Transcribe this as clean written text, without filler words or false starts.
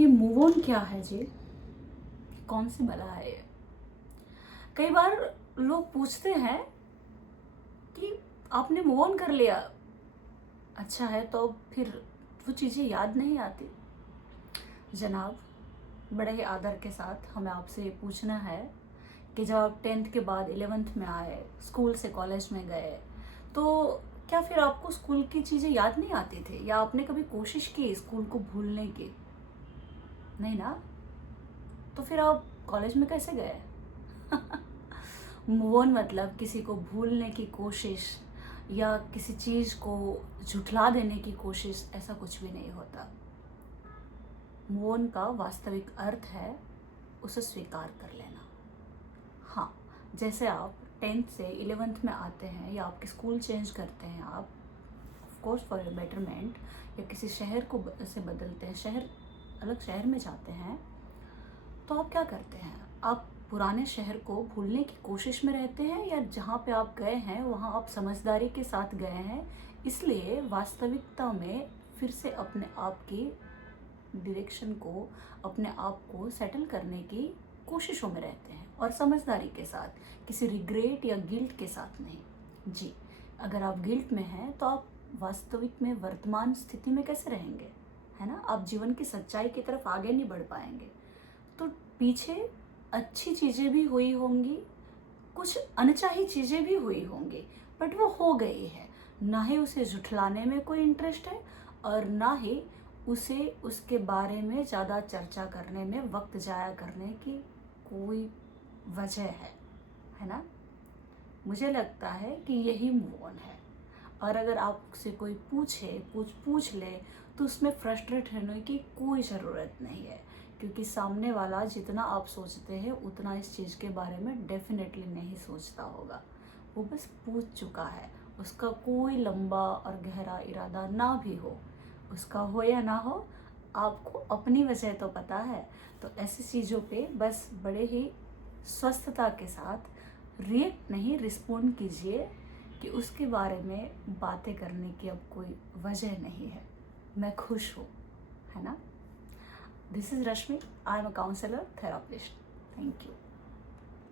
ये move on क्या है जी? कौन सी बला है ये? कई बार लोग पूछते हैं कि आपने मूव ऑन कर लिया, अच्छा है, तो फिर वो चीज़ें याद नहीं आती। जनाब, बड़े ही आदर के साथ हमें आपसे ये पूछना है कि जब आप 10th के बाद 11th में आए, स्कूल से कॉलेज में गए, तो क्या फिर आपको स्कूल की चीज़ें याद नहीं आती थी, या आपने कभी कोशिश की स्कूल को भूलने की? नहीं ना? तो फिर आप कॉलेज में कैसे गए? मूव ऑन मतलब किसी को भूलने की कोशिश या किसी चीज़ को झुठला देने की कोशिश, ऐसा कुछ भी नहीं होता। मूव ऑन का वास्तविक अर्थ है उसे स्वीकार कर लेना। हाँ, जैसे आप 10th से 11th में आते हैं या आपके स्कूल चेंज करते हैं, आप of course for your betterment, या किसी शहर को से बदलते हैं, अलग शहर में जाते हैं, तो आप क्या करते हैं? आप पुराने शहर को भूलने की कोशिश में रहते हैं, या जहाँ पे आप गए हैं वहाँ आप समझदारी के साथ गए हैं, इसलिए वास्तविकता में फिर से अपने आप की डायरेक्शन को, अपने आप को सेटल करने की कोशिशों में रहते हैं, और समझदारी के साथ, किसी रिग्रेट या गिल्ट के साथ नहीं जी। अगर आप गिल्ट में हैं तो आप वास्तविक में वर्तमान स्थिति में कैसे रहेंगे, है ना? आप जीवन की सच्चाई की तरफ आगे नहीं बढ़ पाएंगे। तो पीछे अच्छी चीज़ें भी हुई होंगी, कुछ अनचाही चीज़ें भी हुई होंगी, बट वो हो गई है। ना ही उसे झुठलाने में कोई इंटरेस्ट है, और ना ही उसे उसके बारे में ज़्यादा चर्चा करने में, वक्त ज़ाया करने की कोई वजह है ना? मुझे लगता है कि यही मूव ऑन है। और अगर आपसे कोई पूछ ले, तो उसमें फ्रस्ट्रेट होने की कोई ज़रूरत नहीं है, क्योंकि सामने वाला जितना आप सोचते हैं उतना इस चीज़ के बारे में डेफिनेटली नहीं सोचता होगा। वो बस पूछ चुका है, उसका कोई लंबा और गहरा इरादा ना भी हो, उसका हो या ना हो, आपको अपनी वजह तो पता है। तो ऐसी चीज़ों पे बस बड़े ही स्वस्थता के साथ रिएक्ट नहीं, रिस्पॉन्ड कीजिए कि उसके बारे में बातें करने की अब कोई वजह नहीं है। मैं खुश हूँ, है ना? This is Rashmi, I am a counsellor therapist. Thank you.